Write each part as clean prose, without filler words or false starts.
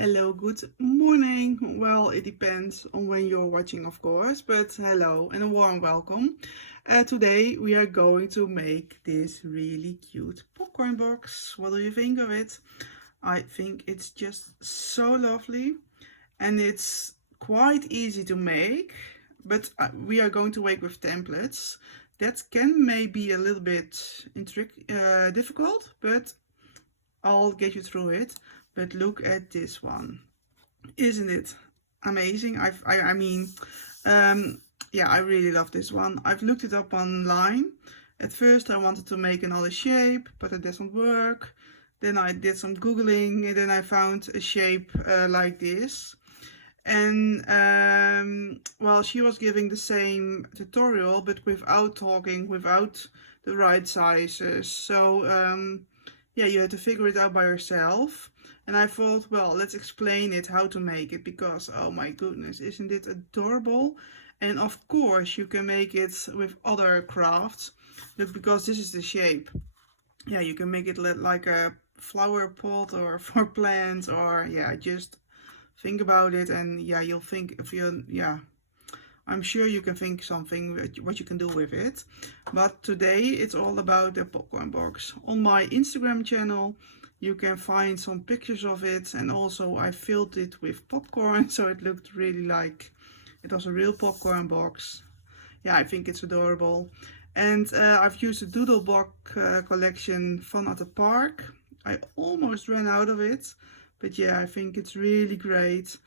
Hello, good morning. Well, it depends on when you're watching, of course, but hello and a warm welcome. Today we are going to make this really cute popcorn box. What do you think of it? I think it's just so lovely and it's quite easy to make, but we are going to work with templates. That can maybe a little bit difficult, but I'll get you through it. But look at this one. Isn't it amazing? Yeah, I really love this one. I've looked it up online. At first I wanted to make another shape, but it doesn't work. Then I did some Googling and then I found a shape like this. And well, she was giving the same tutorial, but without talking, without the right sizes. So yeah, you had to figure it out by yourself. And I thought, well, let's explain it, how to make it, because oh my goodness, isn't it adorable? And of course you can make it with other crafts, but because this is the shape, yeah, you can make it like a flower pot or for plants, or yeah, just think about it and yeah, you'll think if you, yeah, I'm sure you can think something what you can do with it. But today it's all about the popcorn box. On my Instagram channel you can find some pictures of it, and also I filled it with popcorn so it looked really like it was a real popcorn box. Yeah, I think it's adorable. And I've used the Doodlebug collection Fun at the Park. I almost ran out of it, but yeah, I think it's really great.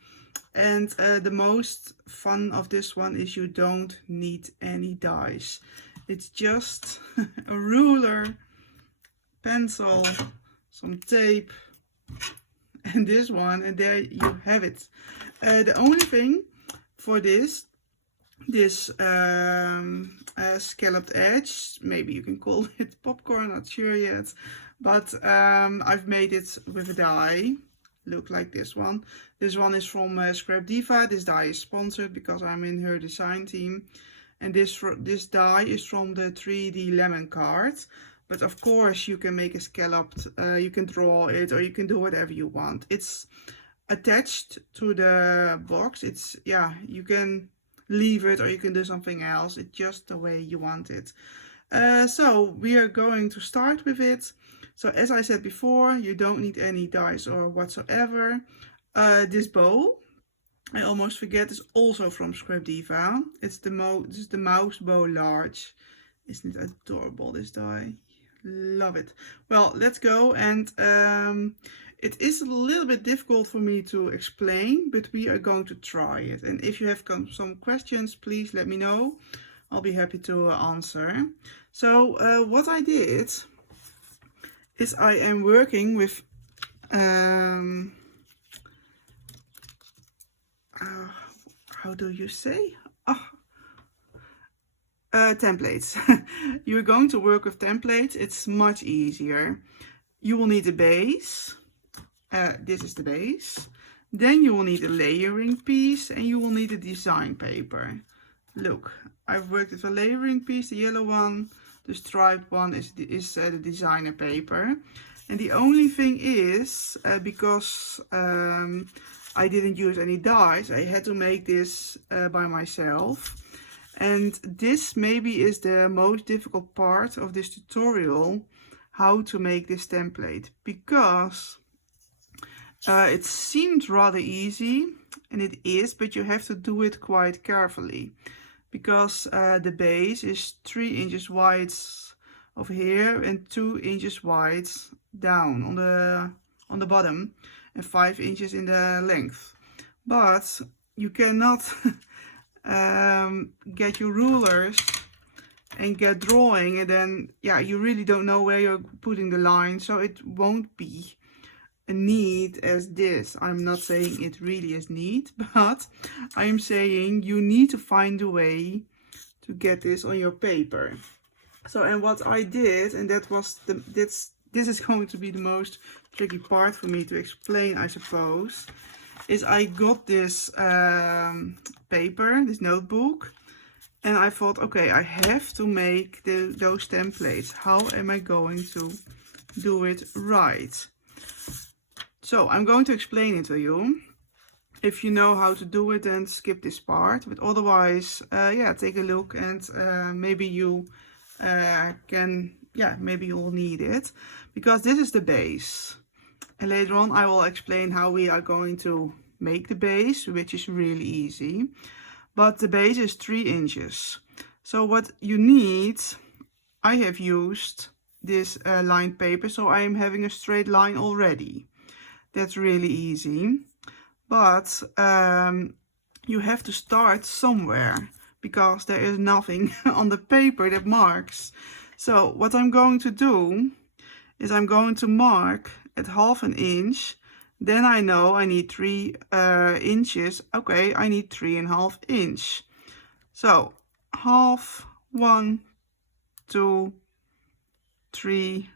And the most fun of this one is you don't need any dies. It's just a ruler, pencil, some tape, and this one, and there you have it. The only thing for this scalloped edge, maybe you can call it popcorn, not sure yet, but I've made it with a die. Look like this one. This one is from Scrap Diva. This die is sponsored because I'm in her design team. And this die is from the 3D lemon card. But of course you can make a scalloped, you can draw it, or you can do whatever you want. It's attached to the box. It's, yeah, you can leave it or you can do something else. It's just the way you want it. So we are going to start with it. So as I said before, you don't need any dies or whatsoever. This bow, I almost forget, is also from Scrap Diva. It's the mouse bow large. Isn't it adorable, this die? Love it. Well, let's go. And it is a little bit difficult for me to explain, but we are going to try it. And if you have some questions, please let me know. I'll be happy to answer. So what I did is I am working with how do you say? Templates. You're going to work with templates. It's much easier. You will need a base. This is the base. Then you will need a layering piece and you will need a design paper. Look, I've worked with a layering piece, the yellow one. The striped one is the designer paper. And the only thing is, because I didn't use any dies, I had to make this by myself. And this maybe is the most difficult part of this tutorial, how to make this template, because it seemed rather easy, and it is, but you have to do it quite carefully, because the base is 3 inches wide over here and 2 inches wide down on the bottom, and 5 inches in the length. But you cannot get your rulers and get drawing, and then yeah, you really don't know where you're putting the line, so it won't be as neat as this. I'm not saying it really is neat, but I'm saying you need to find a way to get this on your paper. So, and what I did, and that was this is going to be the most tricky part for me to explain, I suppose, is I got this paper, this notebook, and I thought, okay, I have to make those templates. How am I going to do it right? So I'm going to explain it to you. If you know how to do it, then skip this part, but otherwise, yeah, take a look, and maybe you maybe you'll need it, because this is the base. And later on I will explain how we are going to make the base, which is really easy. But the base is 3 inches. So what you need, I have used this lined paper, so I am having a straight line already. That's really easy. But you have to start somewhere, because there is nothing on the paper that marks. So what I'm going to do is I'm going to mark at 1/2 inch. Then I know I need 3 inches. Okay, I need 3.5 inch. So 1/2, 1, 2, 3.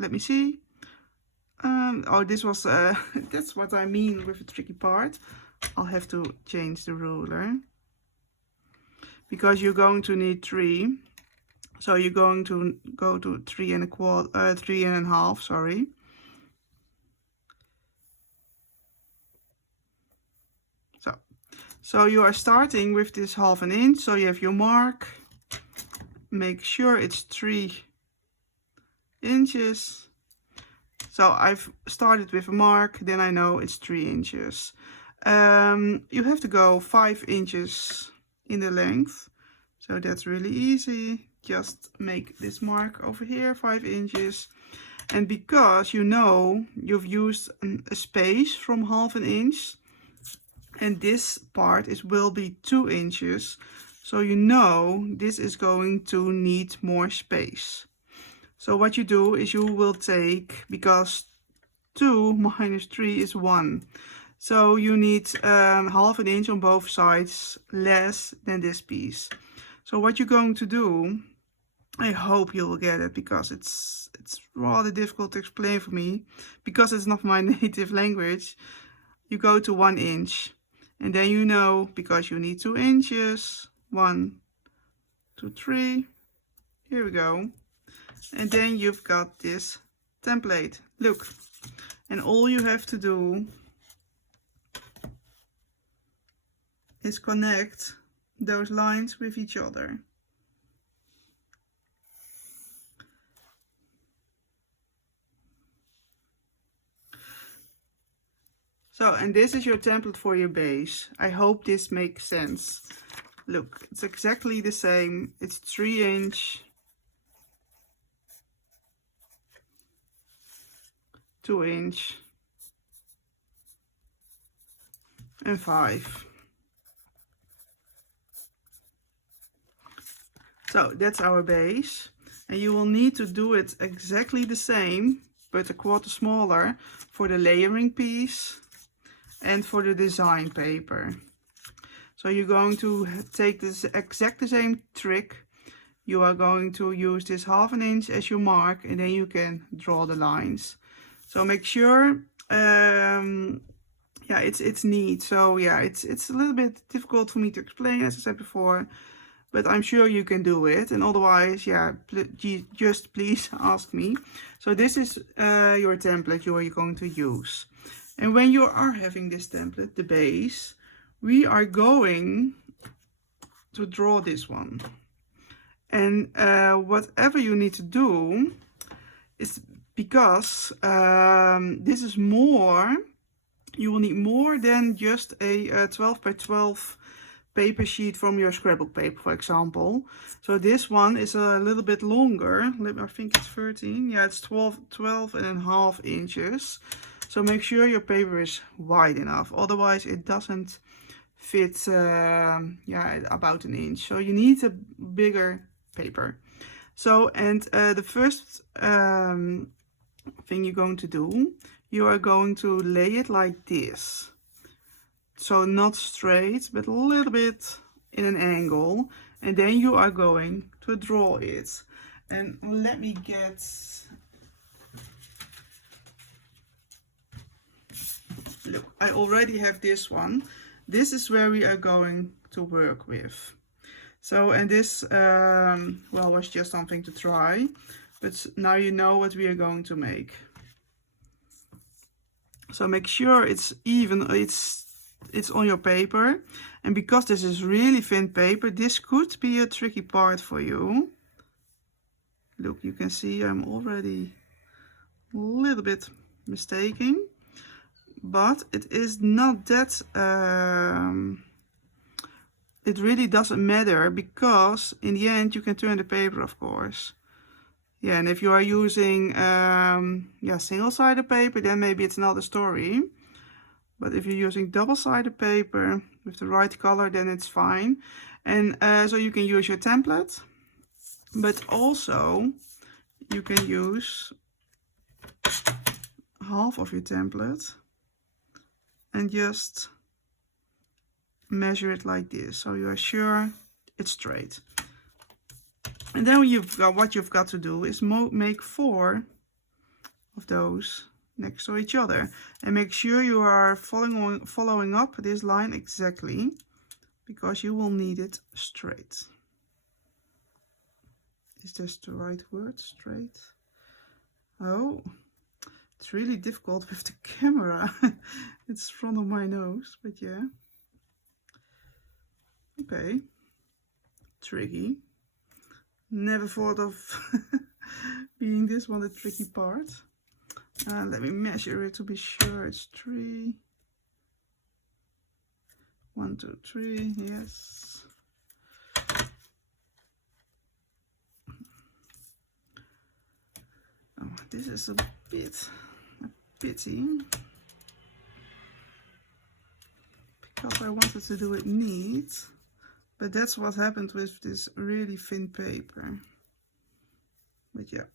Let me see. Oh, this was that's what I mean with the tricky part. I'll have to change the ruler, because you're going to need 3. So you're going to go to 3.25, sorry. So you are starting with this 1/2 inch. So you have your mark. Make sure it's 3 inches. So I've started with a mark, then I know it's 3 inches. You have to go 5 inches in the length. So that's really easy. Just make this mark over here, 5 inches. And because you know you've used a space from 1/2 inch, and this part will be 2 inches. So you know this is going to need more space. So what you do is you will take, because 2 minus 3 is 1. So you need 1/2 inch on both sides less than this piece. So what you're going to do, I hope you will get it, because it's rather difficult to explain for me, because it's not my native language. You go to 1 inch, and then you know, because you need 2 inches, 1, 2, 3, here we go. And then you've got this template, look. And all you have to do is connect those lines with each other. So, and this is your template for your base. I hope this makes sense. Look, it's exactly the same. It's 3 inch, 2 inch, and 5. So that's our base, and you will need to do it exactly the same, but a quarter smaller, for the layering piece and for the design paper. So you're going to take this exact the same trick. You are going to use this 1/2 inch as your mark, and then you can draw the lines. So make sure, yeah, it's neat. So yeah, it's a little bit difficult for me to explain, as I said before, but I'm sure you can do it. And otherwise, yeah, just please ask me. So this is your template you are going to use. And when you are having this template, the base, we are going to draw this one. And whatever you need to do is, because this is more, you will need more than just a 12 by 12 paper sheet from your scrapbook paper, for example. So this one is a little bit longer. I think it's 13. Yeah, it's 12.5 inches. So make sure your paper is wide enough, otherwise it doesn't fit yeah, about 1 inch. So you need a bigger paper. So, and the first thing you're going to do, you are going to lay it like this. So not straight, but a little bit in an angle, and then you are going to draw it. And let me get, look, I already have this one. This is where we are going to work with. So, and this, well, was just something to try. but now you know what we are going to make. So make sure it's even, it's on your paper. And because this is really thin paper, this could be a tricky part for you. Look, you can see I'm already a little bit mistaken, but it is not that, it really doesn't matter, because in the end you can turn the paper, of course. Yeah, and if you are using single-sided paper, then maybe it's not a story. But if you're using double-sided paper with the right color, then it's fine. And so you can use your template, but also you can use half of your template and just measure it like this, so you are sure it's straight. And then what you've got to do is make 4 of those next to each other, and make sure you are following up this line exactly, because you will need it straight. Is this the right word? Straight? Oh, it's really difficult with the camera. It's in front of my nose, but yeah. Okay, tricky. Never thought of being this one the tricky part. Let me measure it to be sure it's 3. 1, 2, 3, yes. Oh, this is a pity, because I wanted to do it neat, but that's what happened with this really thin paper. But yeah.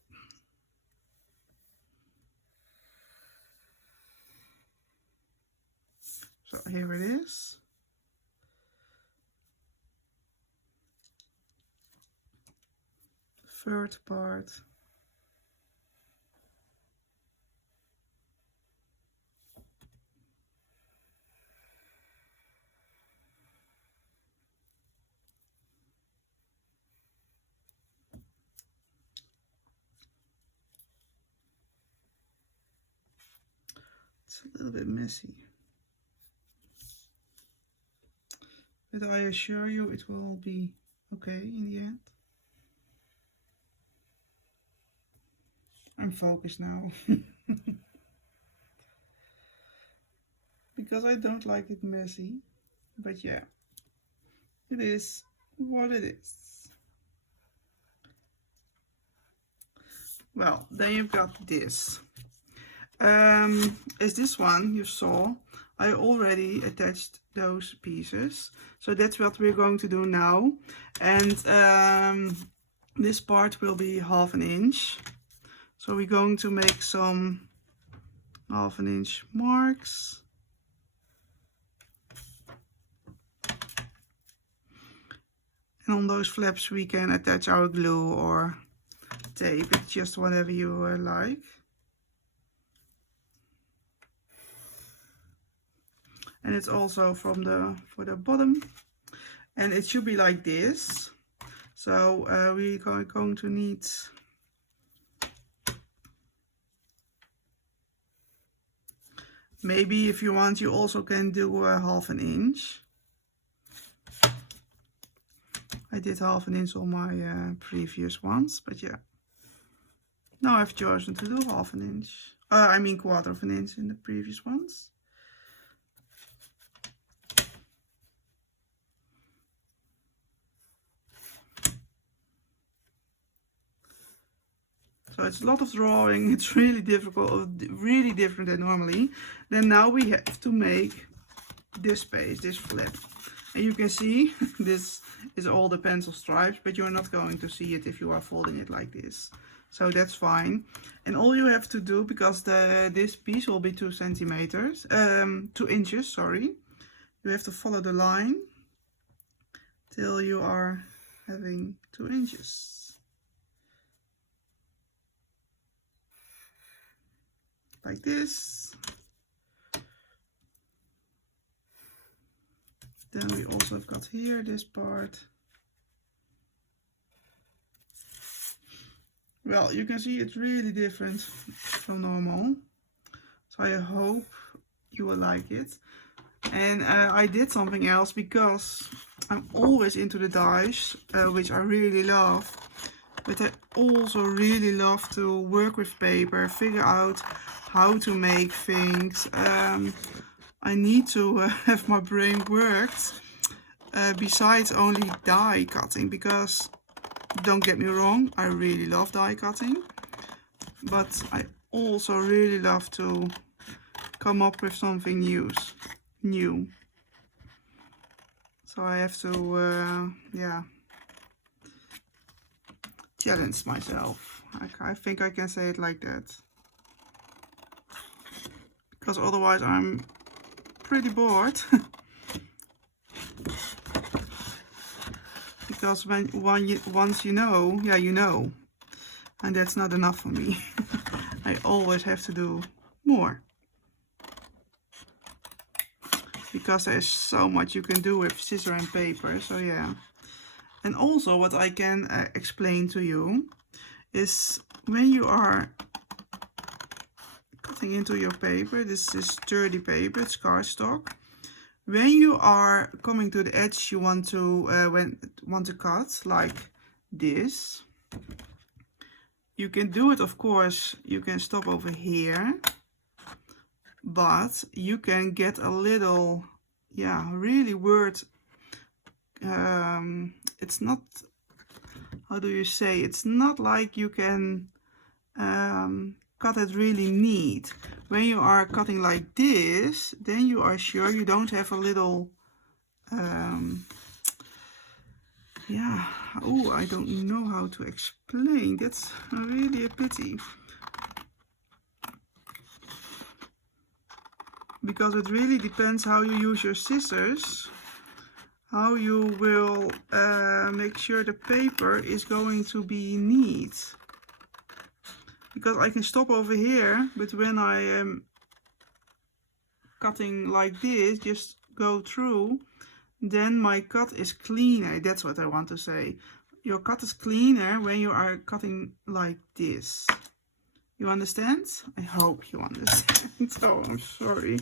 So here it is. Third part. It's a little bit messy, but I assure you it will be okay in the end. I'm focused now. Because I don't like it messy, but yeah, it is what it is. Well, then you've got this. Is this one you saw? I already attached those pieces, so that's what we're going to do now. And this part will be 1/2 inch, so we're going to make some 1/2 inch marks. And on those flaps we can attach our glue or tape, it's just whatever you like. And it's also for the bottom, and it should be like this. So we're going to need maybe, if you want, you also can do 1/2 inch. I did 1/2 inch on my previous ones, but yeah. Now I've chosen to do 1/2 inch. I mean 1/4 inch in the previous ones. So it's a lot of drawing, it's really difficult, really different than normally. Then now we have to make this space, this flap. And you can see, this is all the pencil stripes, but you're not going to see it if you are folding it like this. So that's fine. And all you have to do, because this piece will be 2 centimeters, 2 inches, sorry. You have to follow the line till you are having 2 inches. Like this. Then we also have got here this part. Well, you can see it's really different from normal. So I hope you will like it. And I did something else because I'm always into the dies, which I really love. But I also really love to work with paper, figure out how to make things. I need to have my brain worked besides only die cutting, because don't get me wrong, I really love die cutting, but I also really love to come up with something new. So I have to, yeah, challenge myself. I think I can say it like that. Because otherwise I'm pretty bored. Because once you know, yeah, you know. And that's not enough for me. I always have to do more. Because there's so much you can do with scissor and paper, so yeah. And also what I can explain to you is when you are cutting into your paper, this is sturdy paper, it's cardstock. When you are coming to the edge, you want to cut like this. You can do it, of course, you can stop over here, but you can get a little, yeah, really weird, it's not, how do you say, it's not like you can cut it really neat. When you are cutting like this, then you are sure you don't have a little, yeah, oh, I don't know how to explain, that's really a pity. Because it really depends how you use your scissors, how you will make sure the paper is going to be neat. Because I can stop over here, but when I am cutting like this, just go through, then my cut is cleaner. That's what I want to say. Your cut is cleaner when you are cutting like this. You understand? I hope you understand. Oh, I'm sorry.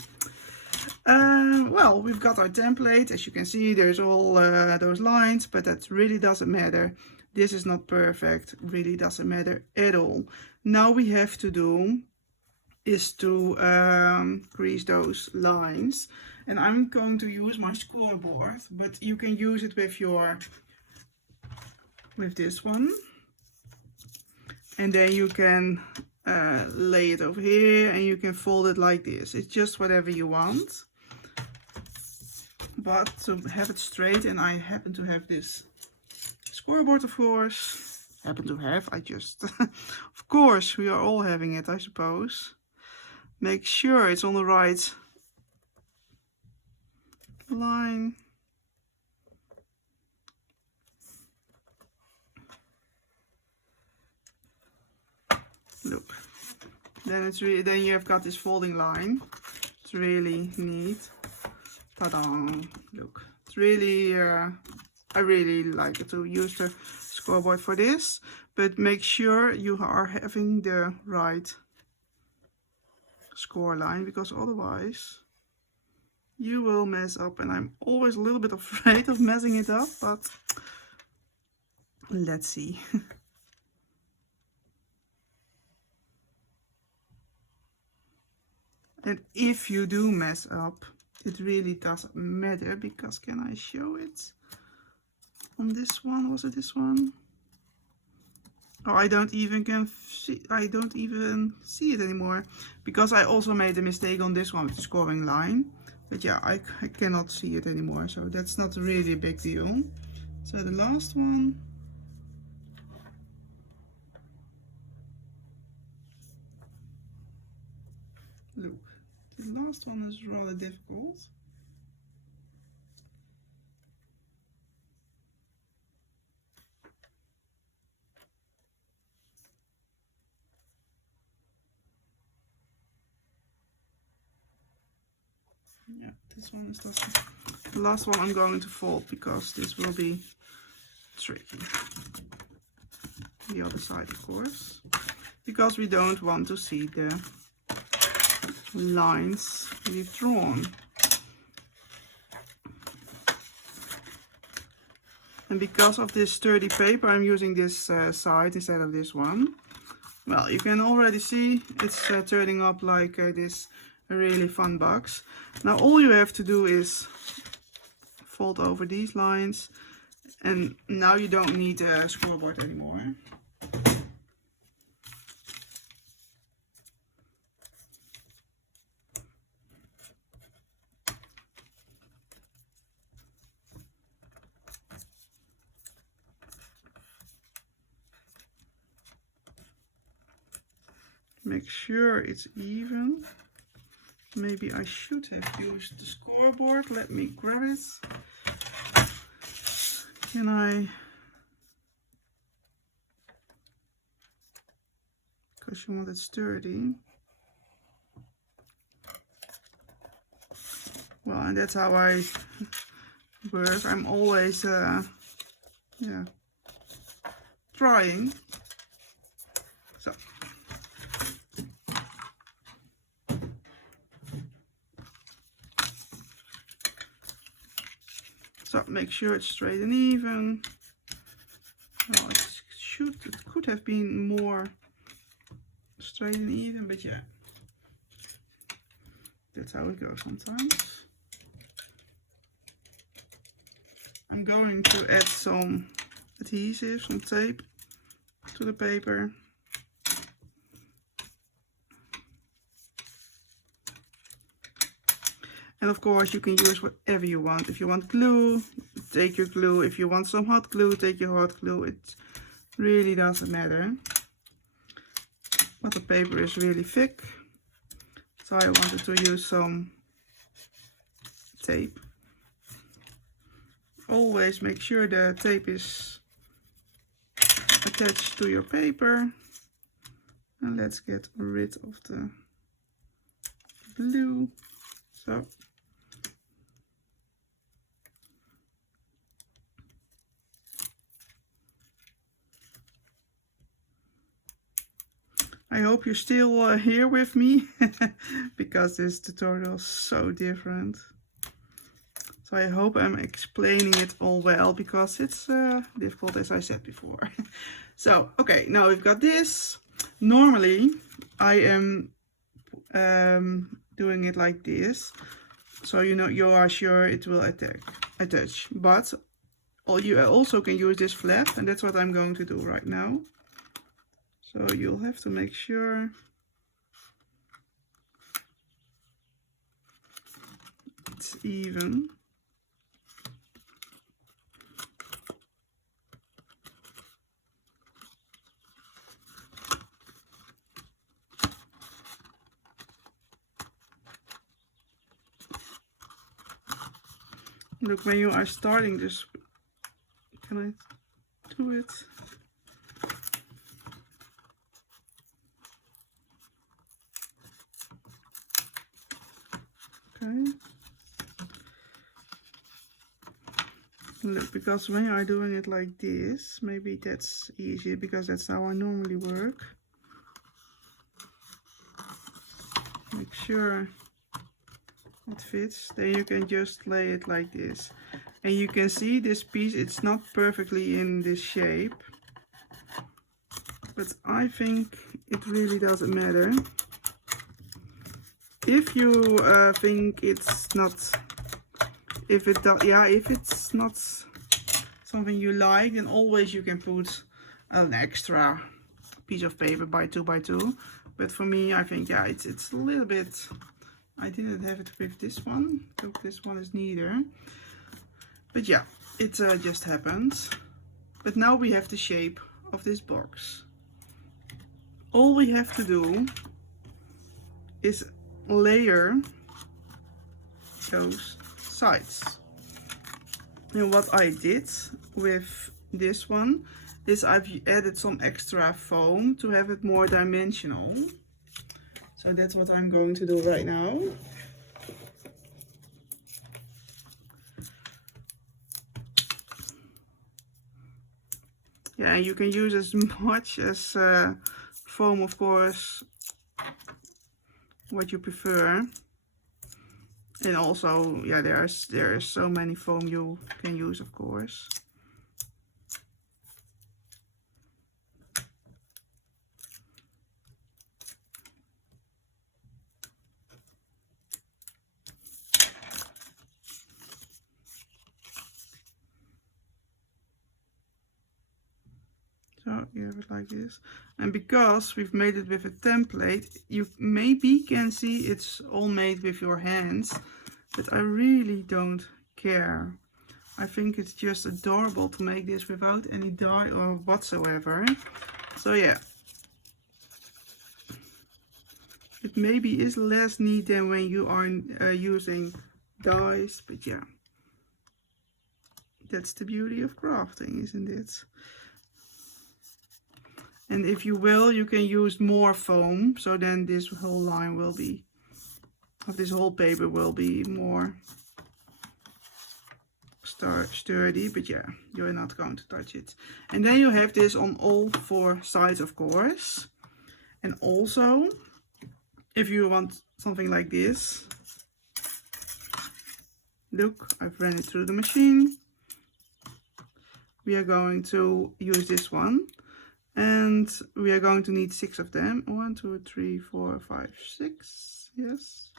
Well, we've got our template. As you can see, there's all those lines, but that really doesn't matter. This is not perfect. Really doesn't matter at all. Now we have to do is to crease those lines. And I'm going to use my scoreboard, but you can use it with this one. And then you can lay it over here and you can fold it like this. It's just whatever you want. But to have it straight, and I happen to have this scoreboard, of course. I just, of course, we are all having it, I suppose. Make sure it's on the right line. Look, then it's really, then you have got this folding line. It's really neat. Ta-da! Look, it's really, I really like it to use the scoreboard for this, but make sure you are having the right score line, because otherwise you will mess up, and I'm always a little bit afraid of messing it up, but let's see. And if you do mess up, it really doesn't matter, because can I show it on this one? Was it this one? Oh, I don't even see it anymore, because I also made a mistake on this one with the scoring line. But yeah, I cannot see it anymore, so that's not really a big deal. So the last one. Look, the last one is rather difficult. Yeah, this one is the last one I'm going to fold, because this will be tricky. the other side, of course, because we don't want to see the lines we've drawn. And because of this sturdy paper, I'm using this side instead of this one. Well, you can already see it's turning up like this really fun box. Now all you have to do is fold over these lines, and now you don't need a scoreboard anymore. Make sure it's even. Maybe I should have used the scoreboard. Let me grab it. Can I? Because you want it sturdy. Well, and that's how I work. I'm always, yeah, trying. So. So make sure it's straight and even. Well, it could have been more straight and even, but yeah, that's how it goes sometimes. I'm going to add some adhesive, some tape to the paper. And of course you can use whatever you want. If you want glue, take your glue. If you want some hot glue, take your hot glue. It really doesn't matter. But the paper is really thick, so I wanted to use some tape. Always make sure the tape is attached to your paper. And let's get rid of the glue. So. I hope you're still here with me because this tutorial is so different. So I hope I'm explaining it all well, because it's difficult, as I said before. So, okay, now we've got this. Normally I am doing it like this, so you are sure it will attach. But you also can use this flap, and that's what I'm going to do right now. So you'll have to make sure it's even. Look, when you are starting this, can I do it? Okay. Look, because when you are doing it like this, maybe that's easier, because that's how I normally work. Make sure it fits, then you can just lay it like this. And you can see this piece, it's not perfectly in this shape, but I think it really doesn't matter. If you think it's not, if it's not something you like, then always you can put an extra piece of paper by 2 by 2. But for me, I think, yeah, it's a little bit. I didn't have it with this one. So this one is neither. But yeah, it just happened. But now we have the shape of this box. All we have to do is layer those sides. And what I did with this one is I've added some extra foam to have it more dimensional. So that's what I'm going to do right now. Yeah, Yeah, you can use as much as foam, of course, what you prefer. And also, yeah, there is so many foam you can use, of course. So you have it like this. And because we've made it with a template, you maybe can see it's all made with your hands, but I really don't care. I think it's just adorable to make this without any dye or whatsoever. So yeah, it maybe is less neat than when you are using dyes, but yeah, that's the beauty of crafting, isn't it? And if you will, you can use more foam, so then this whole line will be, of this whole paper will be more sturdy, but yeah, you're not going to touch it. And then you have this on all 4 sides, of course. And also, if you want something like this, look, I've ran it through the machine. We are going to use this one. And we are going to need 6 of them. 1, 2, 3, 4, 5, 6. Yes.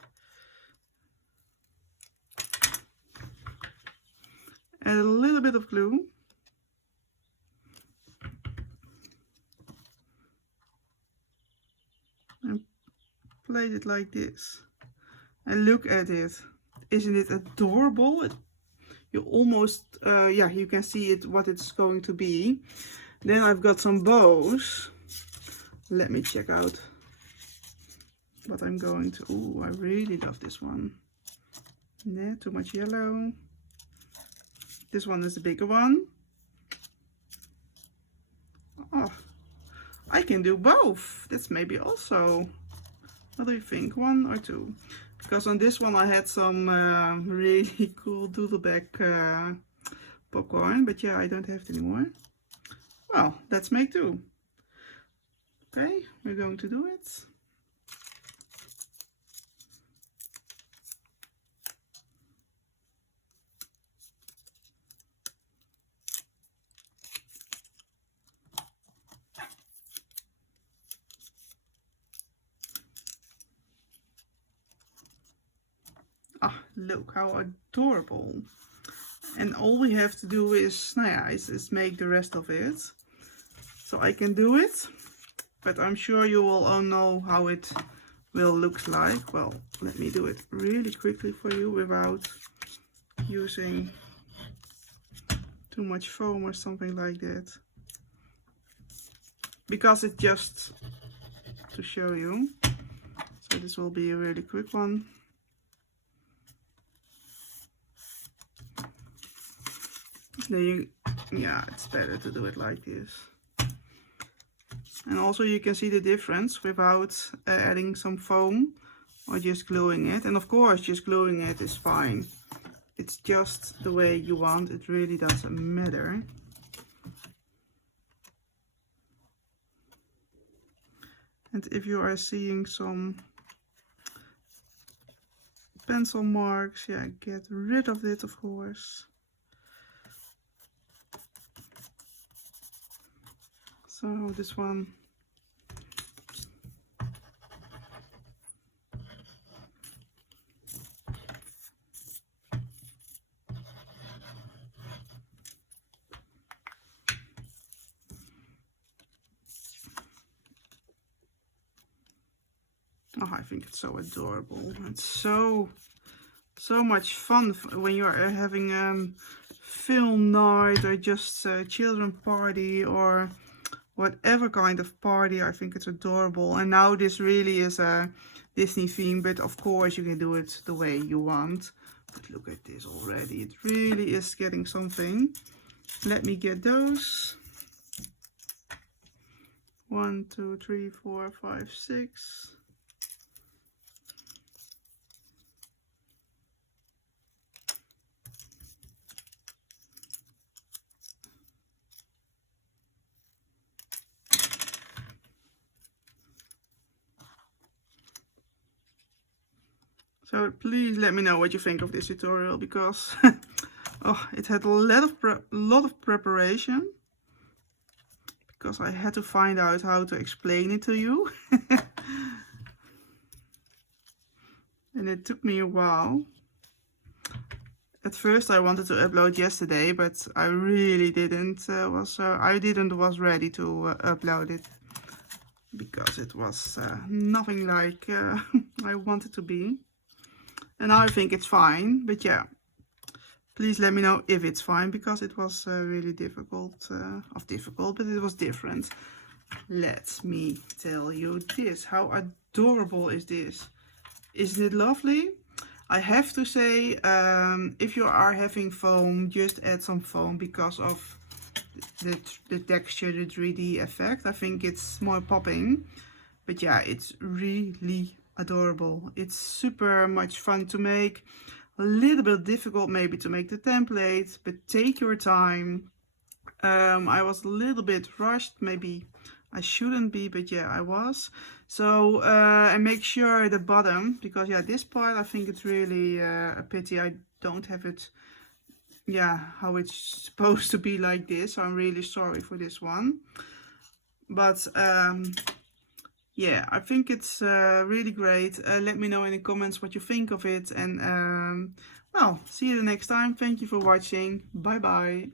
And a little bit of glue. And place it like this. And look at it. Isn't it adorable? You almost, yeah, you can see it, what it's going to be. Then I've got some bows. Let me check out what I'm going to. Oh, I really love this one. Nah, too much yellow. This one is the bigger one. Oh, I can do both. That's maybe also, what do you think? 1 or 2? Because on this one I had some really cool Doodlebug popcorn, but yeah, I don't have it anymore. Well, let's make 2. Okay, we're going to do it. Ah, look how adorable. And all we have to do is, nou ja, is make the rest of it. So I can do it, but I'm sure you will all know how it will look like. Well, let me do it really quickly for you without using too much foam or something like that. Because it's just to show you. So this will be a really quick one. Then you, yeah, it's better to do it like this. And also you can see the difference without adding some foam or just gluing it. And of course, just gluing it is fine. It's just the way you want. It really doesn't matter. And if you are seeing some pencil marks, yeah, get rid of it, of course. So this one, oh, I think it's so adorable. It's so much fun when you are having film night or just a children party or whatever kind of party. I think it's adorable. And now this really is a Disney theme, but of course you can do it the way you want. But look at this already. It really is getting something. Let me get those. 1, 2, 3, 4, 5, 6. So please let me know what you think of this tutorial, because oh, it had a lot of preparation, because I had to find out how to explain it to you. And it took me a while. At first I wanted to upload yesterday, but I really didn't was ready to upload it, because it was nothing like I wanted to be. And now I think it's fine, but yeah, please let me know if it's fine, because it was really difficult, but it was different. Let me tell you this. How adorable is this? Isn't it lovely? I have to say, if you are having foam, just add some foam, because of the texture, the 3D effect. I think it's more popping. But yeah, it's really adorable. It's super much fun to make. A little bit difficult maybe to make the template, but take your time. I was a little bit rushed, maybe I shouldn't be, but yeah, I was. So and make sure the bottom, because yeah, this part I think it's really a pity I don't have it, yeah, how it's supposed to be like this. So I'm really sorry for this one, but yeah, I think it's really great. Let me know in the comments what you think of it, and well, see you the next time. Thank you for watching. Bye bye.